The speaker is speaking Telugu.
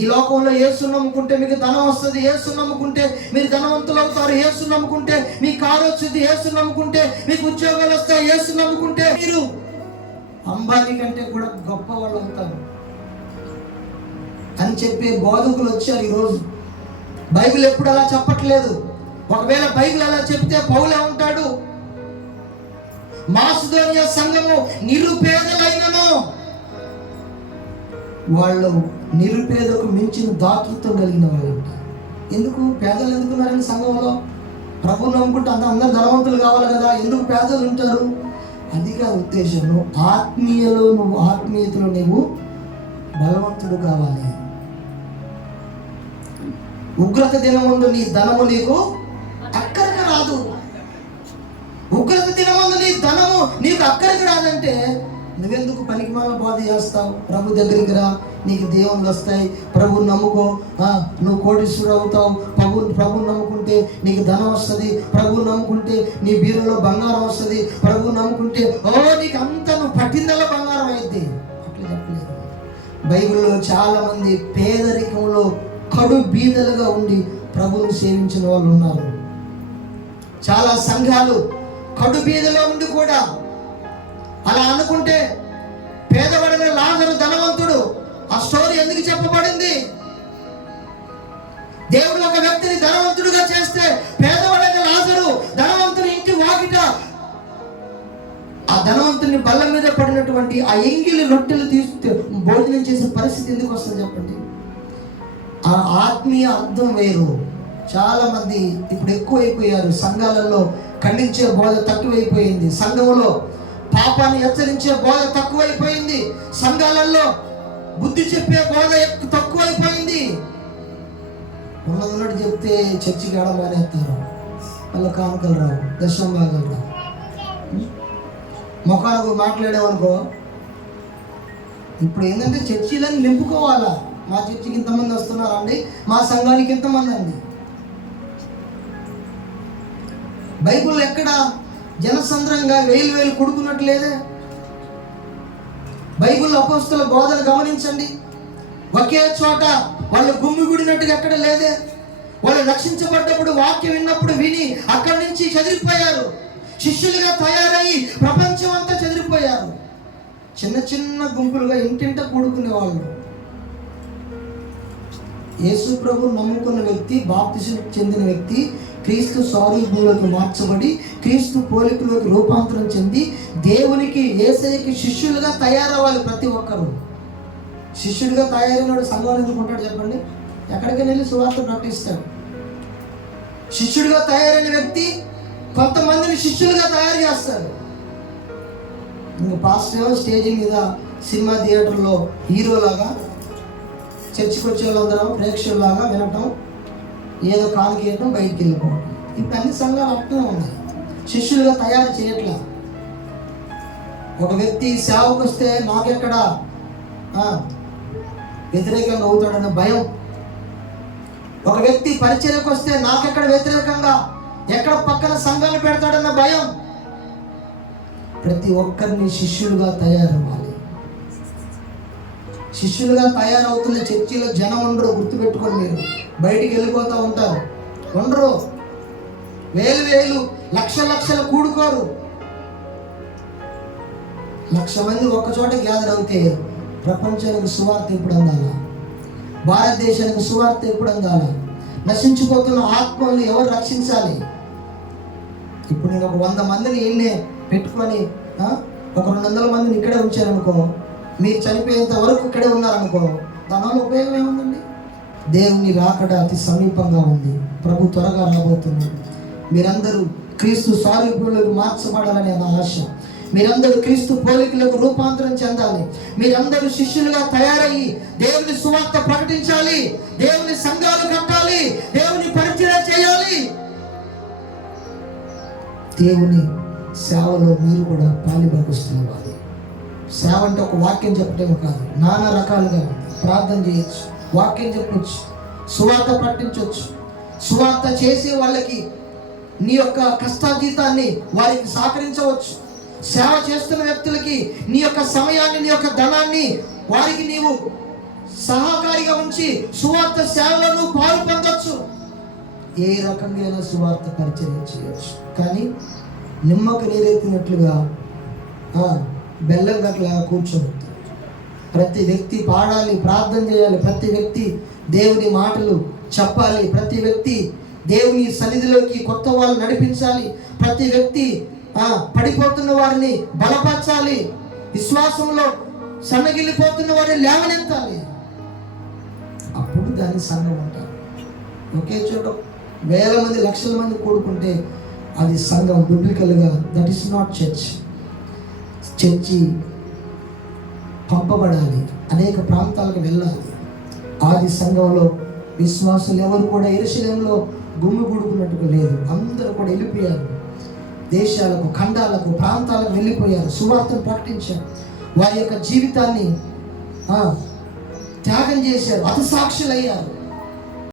ఈ లోకంలో యేసు నమ్ముకుంటే మీకు ధనం వస్తుంది, యేసు నమ్ముకుంటే మీరు ధనవంతులు అవుతారు, యేసు నమ్ముకుంటే మీ కారు వచ్చింది, యేసు నమ్ముకుంటే మీకు ఉద్యోగాలు వస్తాయి, యేసు నమ్ముకుంటే మీరు అంబానీ కంటే కూడా గొప్ప వాళ్ళు అవుతారు అని చెప్పే బోధకులు వచ్చారు ఈరోజు. బైబిల్ ఎప్పుడు అలా చెప్పట్లేదు. ఒకవేళ బైబిల్ అలా చెప్తే పౌలే ఉంటాడు, మాసిదోనియా సంఘము నిరుపేదలైనను వాళ్ళు నిరుపేదకు మించిన దాతృత్వం కలిగిన వాళ్ళు. ఎందుకు పేదలు ఎందుకున్నారని సంఘంలో? ప్రభు నమ్ముకుంటే అందరూ ధనవంతులు కావాలి కదా, ఎందుకు పేదలు ఉంటారు? అది కాదు ఉద్దేశం. ఆత్మీయతలో నువ్వు బలవంతుడు కావాలి. ఉగ్రత దినమందు నీ ధనము నీకు అక్కడికి రాదు. ఉగ్రత దినమందు నీ ధనము నీకు అక్కడికి రాదంటే నువ్వెందుకు పనికిమాల బోధ చేస్తావు? ప్రభు దగ్గరికి రా, నీకు దేవుళ్ళు వస్తాయి, ప్రభుని నమ్ముకో, నువ్వు కోటీశ్వరుడు అవుతావు. ప్రభుని నమ్ముకుంటే నీకు ధనం వస్తుంది, ప్రభుని నమ్ముకుంటే నీ బీరులో బంగారం వస్తుంది, ప్రభుని నమ్ముకుంటే నీకు అంత నువ్వు పట్టిందల్లా బంగారం అయింది. అట్లా చెప్పలేదు. బైబిల్లో చాలా మంది పేదరికంలో కడు బీదలుగా ఉండి ప్రభుని సేవించిన వాళ్ళు ఉన్నారు. చాలా సంఘాలు కడు బీదలో ఉండి కూడా అలా అనుకుంటే పేదవాడైన లాజరు ధనవంతుడు. ఆ స్టోరీ ఎందుకు చెప్పబడింది? దేవుడు ఒక వ్యక్తిని ధనవంతుడిగా చేస్తే పేదవాడైన లాజరు ధనవంతుని ఇంటి వాకిట ఆ ధనవంతుని బల్ల మీద పడినటువంటి ఆ ఎంగిలి రొట్టెలు తీసుకు భోజనం చేసే పరిస్థితి ఎందుకు వస్తుంది చెప్పండి? ఆ ఆత్మీయ అర్థం వేరు. చాలా మంది ఇప్పుడు ఎక్కువైపోయారు. సంఘాలలో ఖండించే బోధ తక్కువైపోయింది. సంఘంలో పాపాన్ని హెచ్చరించే బోధ తక్కువైపోయింది. సంఘాలలో బుద్ధి చెప్పే బోధ తక్కువైపోయింది. ఉన్నది చెప్తే చర్చికి ఆడమానేస్తారు. వాళ్ళ కానుకలు రావు, దర్శనం భాగాలు రావు. ముఖాలకు మాట్లాడేవనుకో, ఇప్పుడు ఏంటంటే చర్చిలను నింపుకోవాలా. మా చర్చికి ఇంతమంది వస్తున్నారండి, మా సంఘానికి ఇంతమంది అండి. బైబుల్ ఎక్కడ జనసంద్రంగా వేలు కొడుకున్నట్లేదే. బైబుల్ అపోస్తల బోధలు గమనించండి. ఒకే చోట వాళ్ళు గుమ్మిగూడినట్టుగా ఎక్కడ లేదే. వాళ్ళు రక్షించబడ్డప్పుడు వాక్యం విన్నప్పుడు విని అక్కడి నుంచి చెదిరిపోయారు. శిష్యులుగా తయారయ్యి ప్రపంచం అంతా చెదిరిపోయారు. చిన్న చిన్న గుంపులుగా ఇంటింట కూడుకునే వాళ్ళు. యేసు ప్రభు నమ్ముకున్న వ్యక్తి, బాప్తిసం చెందిన వ్యక్తి క్రీస్తు స్వరూపంలోకి మార్చబడి క్రీస్తు పోలికలోకి రూపాంతరం చెంది దేవునికి, యేసయ్యకి శిష్యులుగా తయారవ్వాలి. ప్రతి ఒక్కరు శిష్యుడిగా తయారైనడు సంఘం ఎందుకుంటాడు చెప్పండి? ఎక్కడికి వెళ్ళి సువార్త ప్రకటిస్తాడు. శిష్యుడిగా తయారైన వ్యక్తి కొంతమందిని శిష్యులుగా తయారు చేస్తాడు. ఇంకా పాస్టర్ స్టేజ్ మీద సినిమా థియేటర్లో హీరోలాగా, చర్చికి వచ్చే వాళ్ళందరం ప్రేక్షకులాగా వినటం, ఏదో కాలుకి వేయటం, బయటికి వెళ్ళిపోవడం. ఇప్పుడు అన్ని సంఘాలు అట్లనే ఉన్నాయి. శిష్యులుగా తయారు చేయట్లా. ఒక వ్యక్తి సేవకు వస్తే నాకెక్కడ వ్యతిరేకంగా అవుతాడన్న భయం. ఒక వ్యక్తి పరిచర్యకు వస్తే నాకెక్కడ వ్యతిరేకంగా, ఎక్కడ పక్కన సంఘాలు పెడతాడన్న భయం. ప్రతి ఒక్కరిని శిష్యులుగా తయారవ్వాలి. శిష్యులుగా తయారవుతున్న చర్చిలో జనం ఉండరు. గుర్తుపెట్టుకోండి. మీరు బయటికి వెళ్ళిపోతూ ఉంటారు, ఉండరు. వేలు లక్షలు కూడుకోరు. 1,00,000 మంది ఒక్కచోట గ్యాదర్ అవుతే ప్రపంచానికి సువార్త ఎప్పుడు అందాలా? భారతదేశానికి సువార్త ఎప్పుడు అందాలా? నశించిపోతున్న ఆత్మల్ని ఎవరు రక్షించాలి? ఇప్పుడు నేను ఒక 100 మందిని ఇన్నే పెట్టుకొని ఒక 200 మందిని ఇక్కడే ఉంచారనుకో, మీరు చనిపోయేంత వరకు ఇక్కడే ఉన్నారనుకో, దానివల్ల ఉపయోగం ఏముందండి? దేవుని రాకడ అతి సమీపంగా ఉంది. ప్రభు త్వరగా రాబోతున్నాడు. మీరందరూ క్రీస్తు స్వరూపంలోకి మార్చబడాలని నా ఆశ. మీరందరూ క్రీస్తు పోలికలకు రూపాంతరం చెందాలి. మీరందరూ శిష్యులుగా తయారయ్యి దేవుని సువార్త ప్రకటించాలి, దేవుని సంఘాలు కట్టాలి, దేవుని పరిచయం చేయాలి. దేవుని సేవలో మీరు కూడా పాలిభాగస్తులవ్వాలి. సేవ అంటే ఒక వాక్యం చెప్పడం కాదు, నానా రకాలుగా ప్రార్థన చేయొచ్చు, వాక్యం చెప్పొచ్చు, సువార్త ప్రకటించవచ్చు. సువార్త చేసే వాళ్ళకి నీ యొక్క కష్టాజీతాన్ని వారికి సహకరించవచ్చు. సేవ చేస్తున్న వ్యక్తులకి నీ యొక్క సమయాన్ని, నీ యొక్క ధనాన్ని వారికి నీవు సహకారిగా ఉంచి సువార్త సేవలను పాలు పొందొచ్చు, ఏ రకంగా సువార్త పరిచయం చేయొచ్చు. కానీ నిమ్మకు నీరెత్తినట్లుగా బెల్లం గట్లా కూర్చోవద్దు. ప్రతి వ్యక్తి పాడాలి, ప్రార్థన చేయాలి, ప్రతి వ్యక్తి దేవుని మాటలు చెప్పాలి, ప్రతి వ్యక్తి దేవుని సన్నిధిలోకి కొత్త వాళ్ళు నడిపించాలి, ప్రతి వ్యక్తి పడిపోతున్న వారిని బలపరచాలి, విశ్వాసంలో సన్నగిల్లిపోతున్న వారిని లేవనెత్తాలి. అప్పుడు దాన్ని సంఘం అంటారు. ఒకే చోట వేల మంది లక్షల మంది కూడుకుంటే అది సంఘం. బిబ్లికల్గా that is not church. Church పంపబడాలి, అనేక ప్రాంతాలకు వెళ్ళాలి. ఆది సంఘంలో విశ్వాసులు ఎవరు కూడా యెరూషలేములో గుమిగూడుకున్నట్టుగా లేదు. అందరూ కూడా వెళ్ళిపోయారు, దేశాలకు, ఖండాలకు, ప్రాంతాలకు వెళ్ళిపోయారు, సువార్తను ప్రకటించారు, వారి యొక్క జీవితాన్ని త్యాగం చేశారు, హతసాక్షులయ్యారు.